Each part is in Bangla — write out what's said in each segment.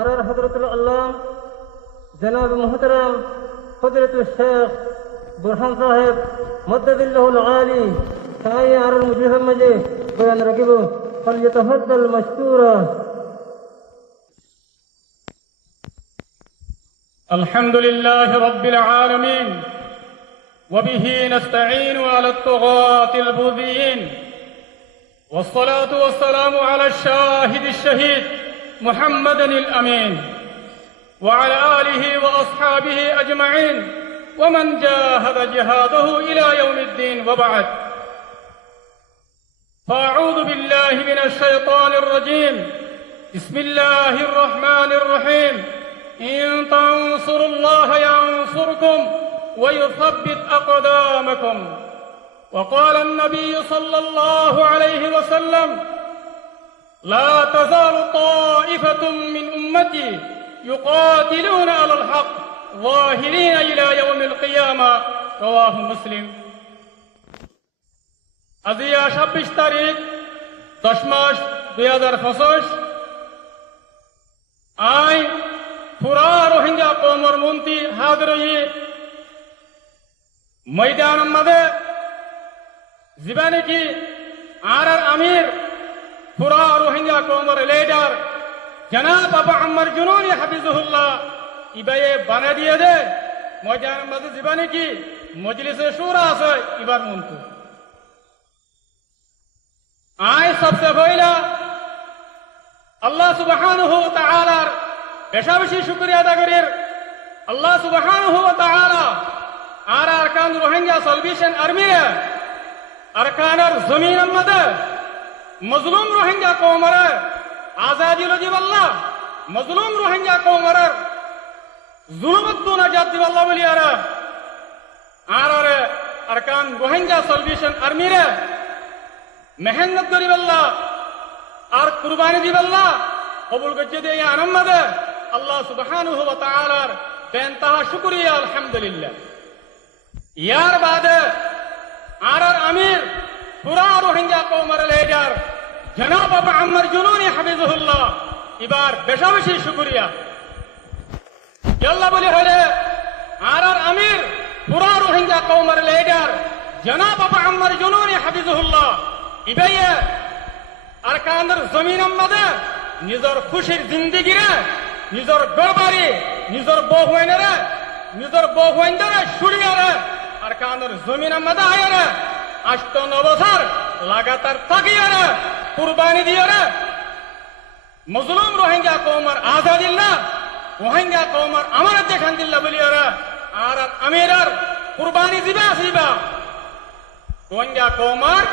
আর হযরতুল আল্লাহ জনাব মুহতারাম হযরতুল শেখ বুরহান সাহেব মদ্দাদিল্লাহুল আলী তাই আর মুজিবের মাঝে বয়ান রাখিব ফালইতাফাদ্দাল মাশকুরা। الحمد لله رب العالمين وبه نستعين على الطغاة البغيين والصلاة والسلام على الشاهد الشهيد محمد الأمين وعلى آله وأصحابه أجمعين ومن جاهد جهاده إلى يوم الدين وبعد فأعوذ بالله من الشيطان الرجيم بسم الله الرحمن الرحيم إن تنصروا الله ينصركم ويثبت أقدامكم وقال النبي صلى الله عليه وسلم لا تزال طائفة من أمتي يقاتلون على الحق ظاهرين إلى يوم القيامة رواه مسلم। আজিয়া 26 তারিখ 10 মাস 2025 আই পুরা রোহিঙ্গা কওমর মন্ত্রী হাজির হয়ে ময়দান মধ্যে জীবনে কি আর আমির পুরা রোহিঙ্গা কওমর লিডার জনাব আবু আম্মার জুনুনি হাফিজুল্লাহ ইবায়ে বানা দিয়ে দে ময়দান মধ্যে জীবনে কি মজলিসে শুরা আছে ইবার মন্ত্রী আয় সবচেয়ে পয়লা আল্লাহ সুবহানাহু ওয়া তাআলার বেশা বেশি শুকরিয়া আদা করির। আল্লাহ সুবহানাহু ওয়া তাআলা আর আরকান রোহিঙ্গা সালভেশন আর্মি আরকানের জমিনের মধ্যে মজলুম রোহিঙ্গা কওমের আজাদি লজিব আল্লাহ মজলুম রোহিঙ্গা কওমের জুলুমত দো নাজাত দিব আল্লাহ বলি আর আরকান রোহিঙ্গা সালভেশন আর্মি রে মেহনত করিব আল্লাহ আর কুরবানি দিব আল্লাহ কবুল করতে দিয়ে আনন্দ আল্লাহ সুবহানাহু ওয়া তাআলার বেনতাহা শুকরিয়া আলহামদুলিল্লাহ। ইয়ার বাদে আর আমির পুরা রোহিঙ্গা কওমের লিডার জনাব আবু আম্মার জুনুনি হাফিজুল্লাহ এবার বেশা বেশি শুকরিয়া আল্লাহ বলি হলে আর আমির পুরা রোহিঙ্গা কওমের লিডার জনাব আবু আম্মার জুনুনি হাফিজুল্লাহ ইবাইয়ে আরকানের জমিনের মধ্যে নিজের খুশির জিন্দিগিরে নিজের গড়বাড়ি নিজের বউ হইনরে শুড়িয়ারে আরকানের জমিনের মধ্যে আয়ারে 8-9 বছর লাগাতার থাকিয়ারে কুরবানি দিয়ারে মজলুম রোহিঙ্গা কওমের আজাদিল্লাহ রোহিঙ্গা কওমের আমানত দেখান দিল্লাহ বলিয়ারে আর আমিরার কুরবানি দিবা আসিবা রোহিঙ্গা কওমের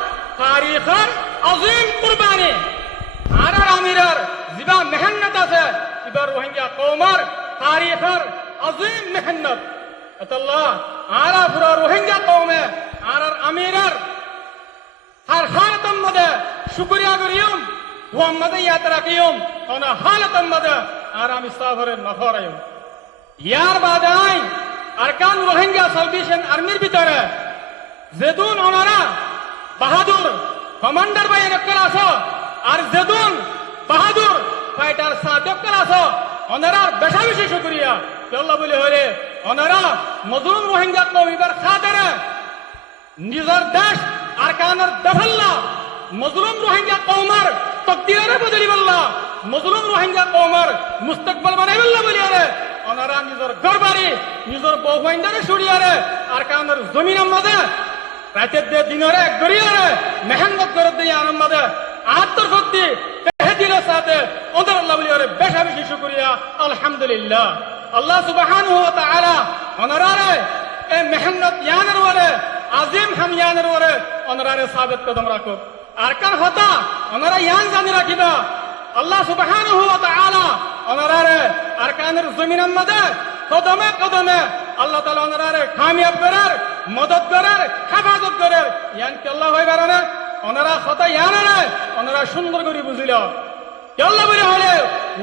তারিখের আজিম কুরবানি আর আমিরার জিবা মেহনত আছে এবার রোহিঙ্গা কওমের তারিখের আজিম মেহনত আল্লাহ আর পুরা রোহিঙ্গা কওমে আর আমিরার হর হালতন মধ্যে শুকরিয়া করিয়ম মুহাম্মদ ইয়াত রাখিয়ম কোন হালতন মধ্যে আর আমি সাফরের নফরায়ম। ইয়ার বাদে আই আরকান রোহিঙ্গা সালভেশন আর্মির ভিতরে যেদুন ওনারা বাহাদুর কমান্ডার বাই নকল আসো আর যেদুন বাহাদুর ফাইটার সাদকল আসো ওনারা বেশা বেশি শুকরিয়া আল্লাহ বলে হলে ওনারা মজলুম রোহিঙ্গা কওমিবার খাতিরে নিজের দেশ আরকানের দফল্লা মজলুম রোহিঙ্গা কওমের তকদিরে বদলিবাল্লাহ মজলুম রোহিঙ্গা কওমের মুস্তাকবাল বানাইবাল্লাহ বলি আরে ওনারা নিজের ঘরবাড়ি নিজের বউ হইনরে শুড়িয়ারে আরকানের জমিনের মধ্যে রাতের দিয়ে দিনরে গড়িয়ারে মেহনত করে দিয়ে আনন্দে আত্মশক্তি তেহদিলের সাথে ওদের আল্লাহ বলি আরে বেশা বেশি শুকরিয়া আলহামদুলিল্লাহ। আল্লাহ সুবহানাহু ওয়া তাআলা ওনারে এই মেহনত ইয়ানের ওরে আজিম হাম ইয়ানের ওরে ওনারে সাবিত কদম রাখো আর কার হতা ওনারা ইয়ান জানি রাখিবা আল্লাহ সুবহানাহু ওয়া তাআলা ওনারে আরকানের জমিনের মধ্যে কদমে কদমে আল্লাহ তাআলা ওনারে কামিয়াব করার মদত করার হেফাজত করার ইয়ান কি আল্লাহ হয় বারানে ওনারা হতা ইয়ানে ওনারা সুন্দর করে বুঝিল আল্লাহ বলে হলে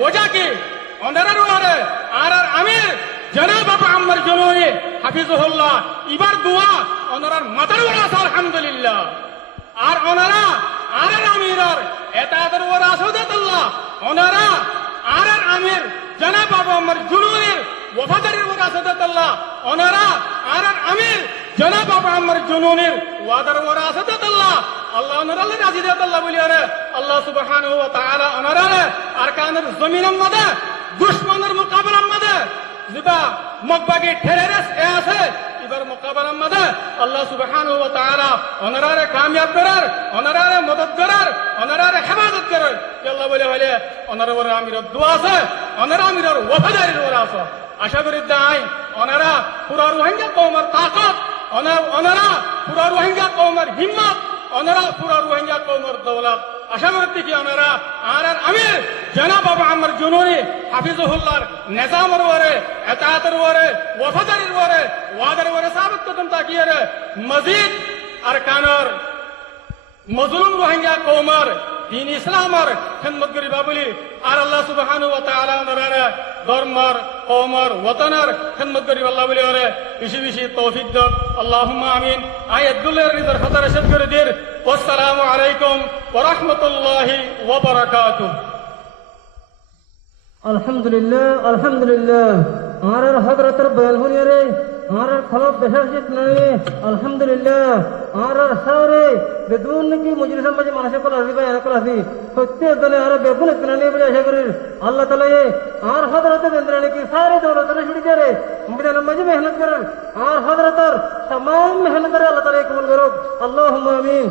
ওজা কি ওনারে ওরে আর আমির জনাব আবু আম্মার জুনুনি হাফিজুল্লাহ ইবার দোয়া ওনার মাথার উপর আছে আলহামদুলিল্লাহ আর ওনারা আর আমিরার এতাদের ওর আসুদাত আল্লাহ ওনারা আর আমির জনাব আবু আম্মার জুনুনের ওয়াফাদারির ওয়ারাসাত আল্লাহ ওনারা আর আমির জনাব আবু আম্মার জুনুনের ওয়াদার ওয়ারাসাত আল্লাহ আল্লাহ ওনারা রাজি দেত আল্লাহ বলি আরে আল্লাহ সুবহানাহু ওয়া তাআলা ওনারা আর কানের জমিনের মধ্যে দুশমনের মোকাবেলার মধ্যে যেটা মকবাগে ঠেরেরেস এ আছে এবার মোকাবেলার মধ্যে আল্লাহ সুবহানাহু ওয়া তাআলা ওনারা কামিয়াব করার ওনারা মদদ করার ওনারা হেফাজত করার আল্লাহ বলে হলে ওনারা ওরা আমির দোয়া আছে ওনারা আমিরের ওয়াফাদারির ওরা আছে আশা করি দাই ওনারা পুরা রোহিঙ্গা কওমের তাকত ওনারা পুরা রোহিঙ্গা কওমের হিম্মত ওনারা পুরা রোহিঙ্গা কওমের দৌলত আশা করতে কি ওনারা আর আমির জনাব আবু আম্মার জুনুনি হাফিজুহুল্লাহর নিজামের ওরে ইতাআতের ওরে ওয়াফাদারির ওরে ওয়াদার ওরে সাবিত কদম তাকিয়ে মজিদ আরকানের মজলুম রোহিঙ্গা কওমের দিন ইসলামের খিদমত করিবা বলি আর আল্লাহ সুবহানাহু ওয়া তাআলা ওনারা ধর্মের কওমের ওয়াতনের খিদমত করিবা আল্লাহ বলি ওরে বেশি বেশি তৌফিক দাও আল্লাহুম্মা আমিন আয়াতুল্লাহর রিজার খাতার রশদ করে দির আসসালামু আলাইকুম ওয়া রাহমাতুল্লাহি ওয়া বারাকাতুহু আলহামদুলিল্লাহ আর হযরতের বয়ান হইয়া রে আর খলব বেশাশিত নাই আলহামদুলিল্লাহ আর সারে বেদুন কি মজলিসের মাঝে মানুষে কল আসি বয়ান কল আসি সত্যি দলে আর বেগুন ইতনানি বলে আশা করি আল্লাহ তাআলা আর হযরতের ইন্দ্রানি কি সারে দৌলতের ছুটি করে বিদানের মাঝে মেহনত করেন আর হযরতের तमाम মেহনত করে আল্লাহ তাআলা কবুল করুক আল্লাহুম্মা আমিন